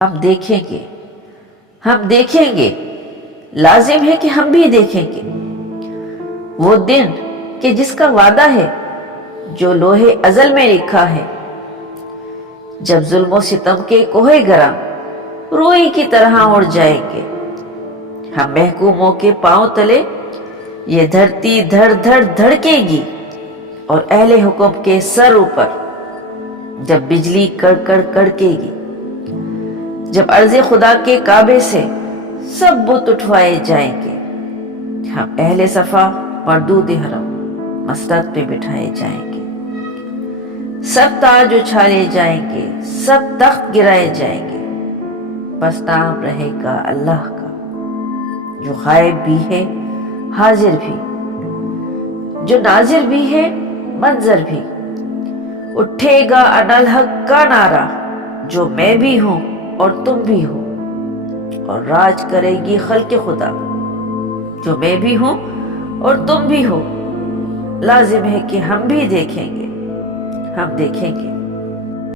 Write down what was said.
ہم دیکھیں گے، ہم دیکھیں گے، لازم ہے کہ ہم بھی دیکھیں گے وہ دن کہ جس کا وعدہ ہے جو لوہے ازل میں لکھا ہے، جب ظلم و ستم کے کوہ گراں روئی کی طرح اڑ جائیں گے ہم محکوموں کے پاؤں تلے، یہ دھرتی دھڑ دھڑ دھڑکے گی اور اہل حکم کے سر اوپر جب بجلی کڑ کڑ کڑکے گی، جب عرض خدا کے کعبے سے سب بت اٹھوائے جائیں گے، ہم اہل صفا مردود حرم مسرت پہ بٹھائے جائیں گے، سب تاج اچھالے جائیں گے، سب تخت گرائے جائیں گے، بس نام رہے گا اللہ کا جو غائب بھی ہے حاضر بھی، جو ناظر بھی ہے منظر بھی، اٹھے گا انالحق کا نعرہ جو میں بھی ہوں اور تم بھی ہو، اور راج کرے گی خلق خدا جو میں بھی ہوں اور تم بھی ہو، لازم ہے کہ ہم بھی دیکھیں گے، ہم دیکھیں گے۔